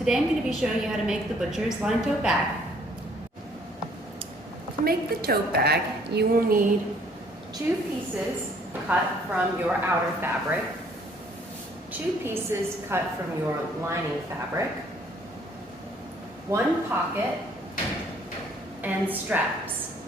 Today I'm going to be showing you how to make the butcher's line tote bag. To make the tote bag, you will need 2 pieces cut from your outer fabric, 2 pieces cut from your lining fabric, 1 pocket, and straps.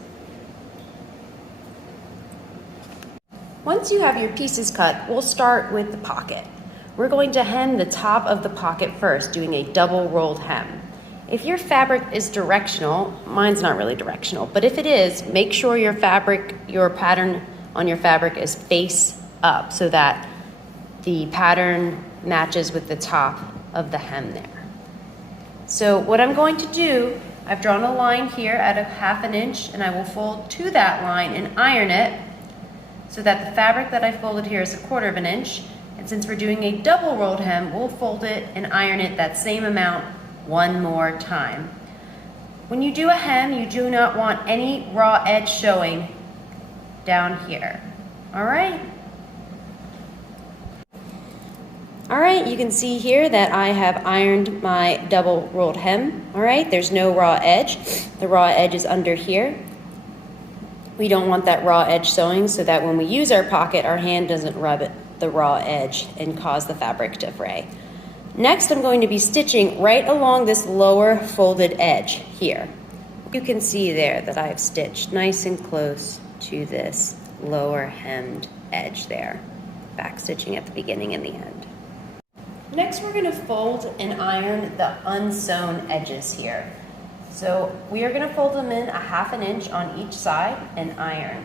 Once you have your pieces cut, we'll start with the pocket. We're going to hem the top of the pocket first, doing a double rolled hem. If your fabric is directional, mine's not really directional, but if it is, make sure your pattern on your fabric is face up so that the pattern matches with the top of the hem there. So what I'm going to do, I've drawn a line here at a 1/2 inch, and I will fold to that line and iron it so that the fabric that I folded here is a 1/4 inch. And since we're doing a double rolled hem, we'll fold it and iron it that same amount one more time. When you do a hem, you do not want any raw edge showing down here. All right? All right, you can see here that I have ironed my double rolled hem. All right, there's no raw edge. The raw edge is under here. We don't want that raw edge showing so that when we use our pocket, our hand doesn't rub the raw edge and cause the fabric to fray. Next, I'm going to be stitching right along this lower folded edge here. You can see there that I've stitched nice and close to this lower hemmed edge there. Back stitching at the beginning and the end. Next, we're going to fold and iron the unsewn edges here. So we are going to fold them in a 1/2 inch on each side and iron.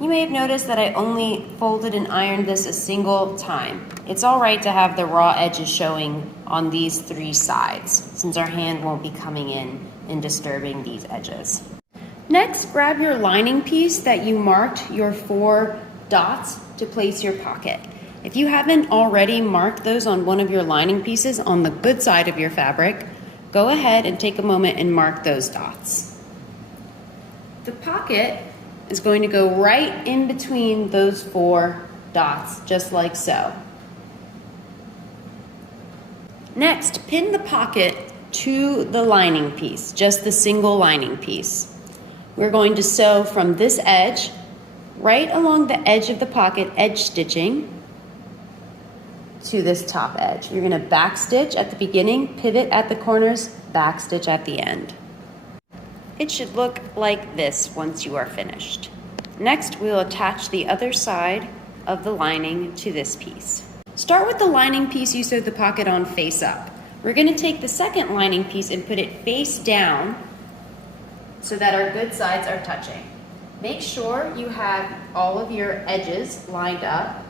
You may have noticed that I only folded and ironed this a single time. It's all right to have the raw edges showing on these 3 sides, since our hand won't be coming in and disturbing these edges. Next, grab your lining piece that you marked your 4 dots to place your pocket. If you haven't already marked those on one of your lining pieces on the good side of your fabric, go ahead and take a moment and mark those dots. The pocket is going to go right in between those 4 dots, just like so. Next, pin the pocket to the lining piece, just the single lining piece. We're going to sew from this edge right along the edge of the pocket, edge stitching, to this top edge. You're going to back stitch at the beginning, pivot at the corners, back stitch at the end. It should look like this once you are finished. Next, we'll attach the other side of the lining to this piece. Start with the lining piece you sewed the pocket on face up. We're going to take the second lining piece and put it face down so that our good sides are touching. Make sure you have all of your edges lined up.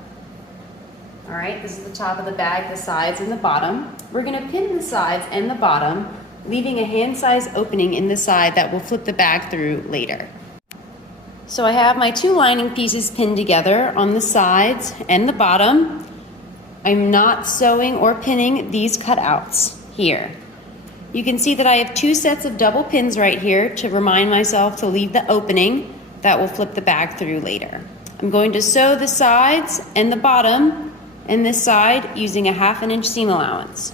All right, this is the top of the bag, the sides and the bottom. We're going to pin the sides and the bottom, leaving a hand size opening in the side that will flip the bag through later. So I have my 2 lining pieces pinned together on the sides and the bottom. I'm not sewing or pinning these cutouts here. You can see that I have 2 sets of double pins right here to remind myself to leave the opening that will flip the bag through later. I'm going to sew the sides and the bottom and this side using a 1/2 inch seam allowance.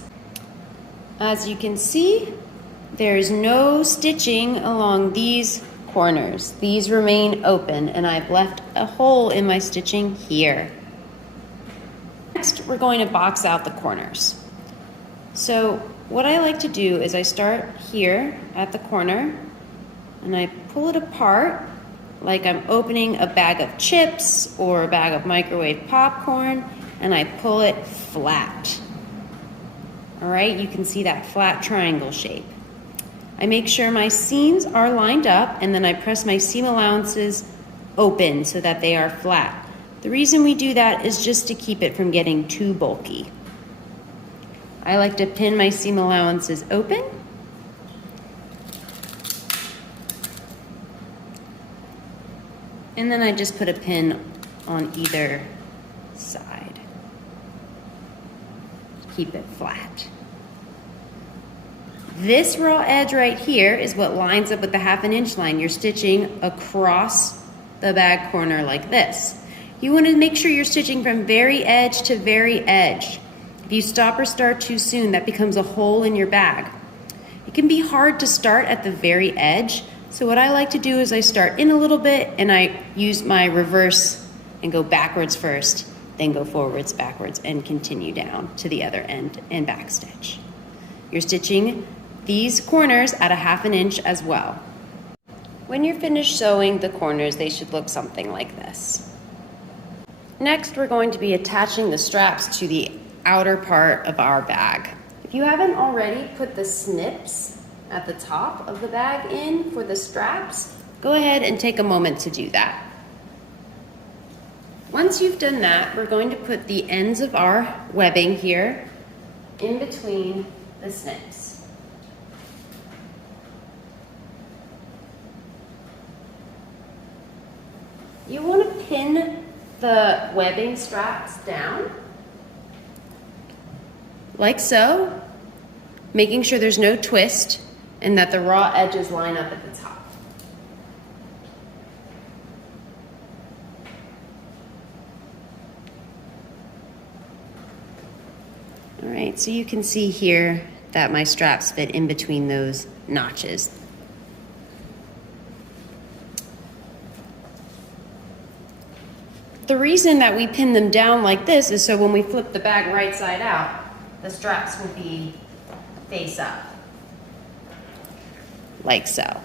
As you can see, there is no stitching along these corners. These remain open, and I've left a hole in my stitching here. Next, we're going to box out the corners. So what I like to do is I start here at the corner and I pull it apart like I'm opening a bag of chips or a bag of microwave popcorn, and I pull it flat. All right, you can see that flat triangle shape. I make sure my seams are lined up, and then I press my seam allowances open so that they are flat. The reason we do that is just to keep it from getting too bulky. I like to pin my seam allowances open. And then I just put a pin on either side. Keep it flat. This raw edge right here is what lines up with the 1/2 inch line. You're stitching across the bag corner like this. You want to make sure you're stitching from very edge to very edge. If you stop or start too soon, that becomes a hole in your bag. It can be hard to start at the very edge, so what I like to do is I start in a little bit and I use my reverse and go backwards first, then go forwards, backwards, and continue down to the other end and back stitch. You're stitching these corners at 1/2 inch as well. When you're finished sewing the corners, they should look something like this. Next, we're going to be attaching the straps to the outer part of our bag. If you haven't already put the snips at the top of the bag in for the straps, go ahead and take a moment to do that. Once you've done that, we're going to put the ends of our webbing here in between the snips. You want to pin the webbing straps down, like so, making sure there's no twist and that the raw edges line up at the top. All right, so you can see here that my straps fit in between those notches. The reason that we pin them down like this is so when we flip the bag right side out, the straps will be face up, like so.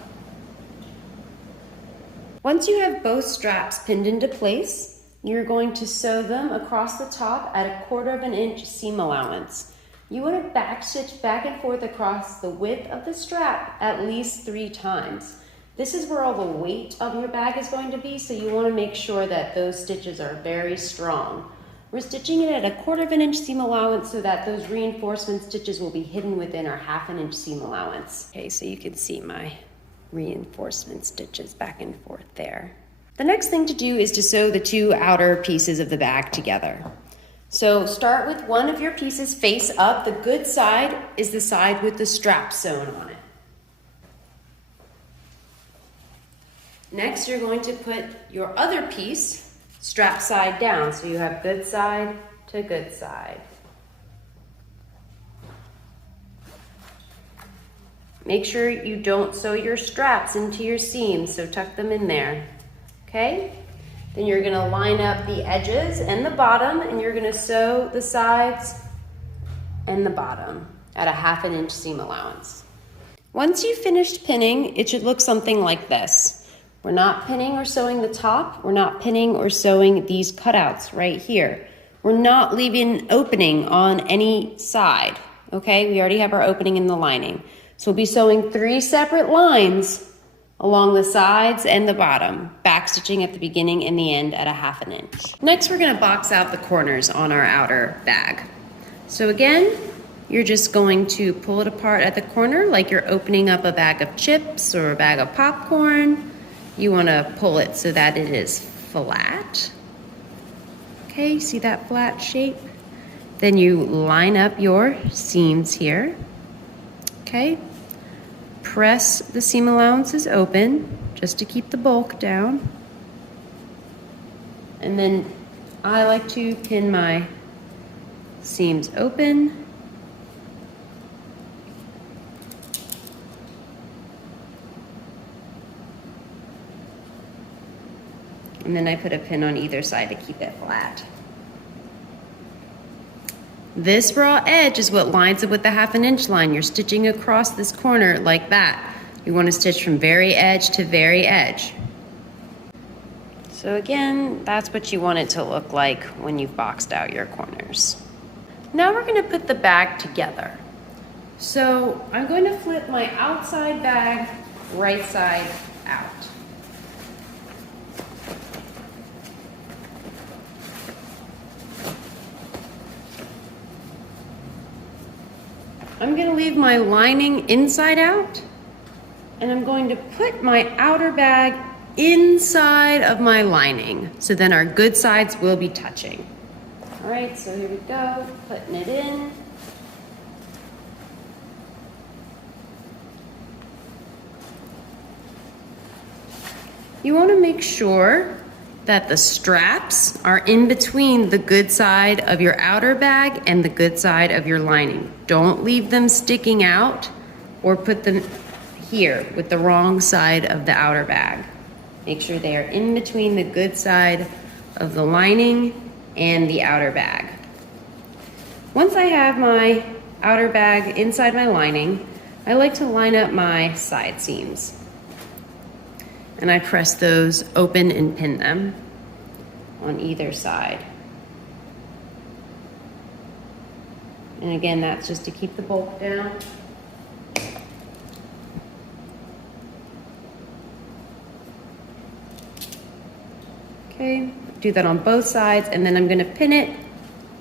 Once you have both straps pinned into place, you're going to sew them across the top at 1/4 inch seam allowance. You want to back stitch back and forth across the width of the strap at least 3 times. This is where all the weight of your bag is going to be, so you want to make sure that those stitches are very strong. We're stitching it at 1/4 inch seam allowance so that those reinforcement stitches will be hidden within our 1/2 inch seam allowance. Okay, so you can see my reinforcement stitches back and forth there. The next thing to do is to sew the 2 outer pieces of the bag together. So start with one of your pieces face up. The good side is the side with the strap sewn on it. Next, you're going to put your other piece strap side down, so you have good side to good side. Make sure you don't sew your straps into your seams, so tuck them in there, okay? Then you're gonna line up the edges and the bottom, and you're gonna sew the sides and the bottom at 1/2 inch seam allowance. Once you've finished pinning, it should look something like this. We're not pinning or sewing the top. We're not pinning or sewing these cutouts right here. We're not leaving opening on any side, okay? We already have our opening in the lining. So we'll be sewing 3 separate lines along the sides and the bottom, back stitching at the beginning and the end at 1/2 inch. Next, we're gonna box out the corners on our outer bag. So again, you're just going to pull it apart at the corner like you're opening up a bag of chips or a bag of popcorn. You want to pull it so that it is flat. Okay, see that flat shape? Then you line up your seams here. Okay, press the seam allowances open just to keep the bulk down. And then I like to pin my seams open. And then I put a pin on either side to keep it flat. This raw edge is what lines up with the 1/2 inch line. You're stitching across this corner like that. You want to stitch from very edge to very edge. So again, that's what you want it to look like when you've boxed out your corners. Now we're going to put the bag together. So I'm going to flip my outside bag right side out. I'm going to leave my lining inside out, and I'm going to put my outer bag inside of my lining, so then our good sides will be touching. All right, so here we go, putting it in. You want to make sure that the straps are in between the good side of your outer bag and the good side of your lining. Don't leave them sticking out or put them here with the wrong side of the outer bag. Make sure they are in between the good side of the lining and the outer bag. Once I have my outer bag inside my lining, I like to line up my side seams. And I press those open and pin them on either side. And again, that's just to keep the bulk down. Okay, do that on both sides, and then I'm gonna pin it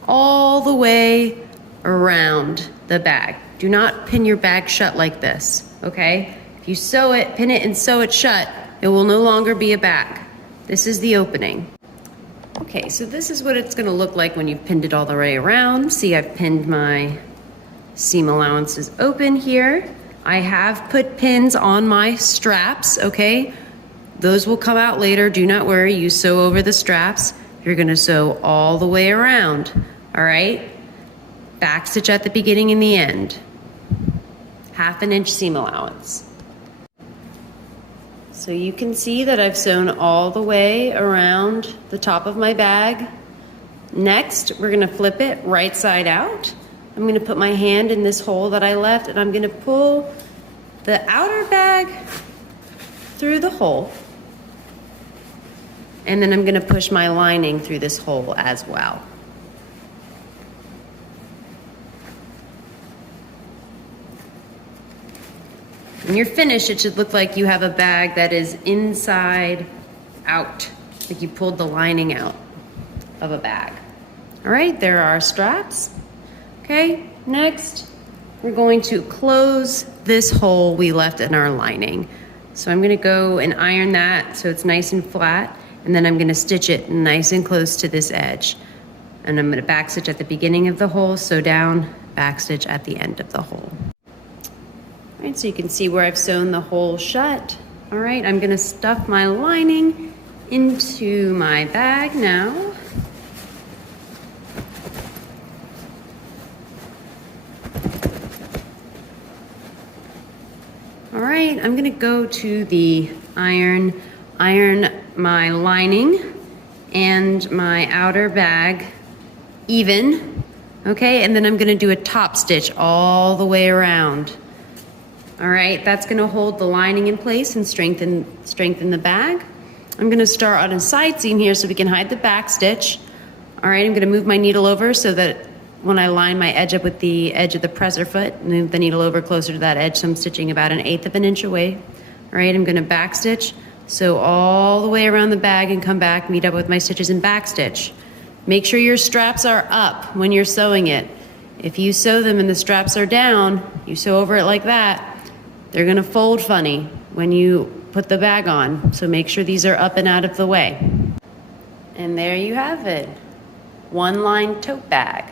all the way around the bag. Do not pin your bag shut like this, okay? If you sew it, pin it and sew it shut, it will no longer be a bag. This is the opening. Okay, so this is what it's gonna look like when you've pinned it all the way around. See, I've pinned my seam allowances open here. I have put pins on my straps, okay? Those will come out later, do not worry. You sew over the straps. You're gonna sew all the way around, all right? Back stitch at the beginning and the end. 1/2 inch seam allowance. So you can see that I've sewn all the way around the top of my bag. Next, we're gonna flip it right side out. I'm gonna put my hand in this hole that I left, and I'm gonna pull the outer bag through the hole. And then I'm gonna push my lining through this hole as well. When you're finished, it should look like you have a bag that is inside out, like you pulled the lining out of a bag. All right, there are our straps. Okay, next, we're going to close this hole we left in our lining. So I'm gonna go and iron that so it's nice and flat, and then I'm gonna stitch it nice and close to this edge. And I'm gonna back stitch at the beginning of the hole, sew down, back stitch at the end of the hole. All right, so you can see where I've sewn the hole shut. All right, I'm gonna stuff my lining into my bag now. All right, I'm gonna go to the iron my lining and my outer bag even, okay? And then I'm gonna do a top stitch all the way around. All right, that's gonna hold the lining in place and strengthen the bag. I'm gonna start on a side seam here so we can hide the back stitch. All right, I'm gonna move my needle over so that when I line my edge up with the edge of the presser foot, move the needle over closer to that edge, so I'm stitching about 1/8 of an inch away. All right, I'm gonna back stitch, sew all the way around the bag and come back, meet up with my stitches and back stitch. Make sure your straps are up when you're sewing it. If you sew them and the straps are down, you sew over it like that, they're gonna fold funny when you put the bag on. So make sure these are up and out of the way. And there you have it, one line tote bag.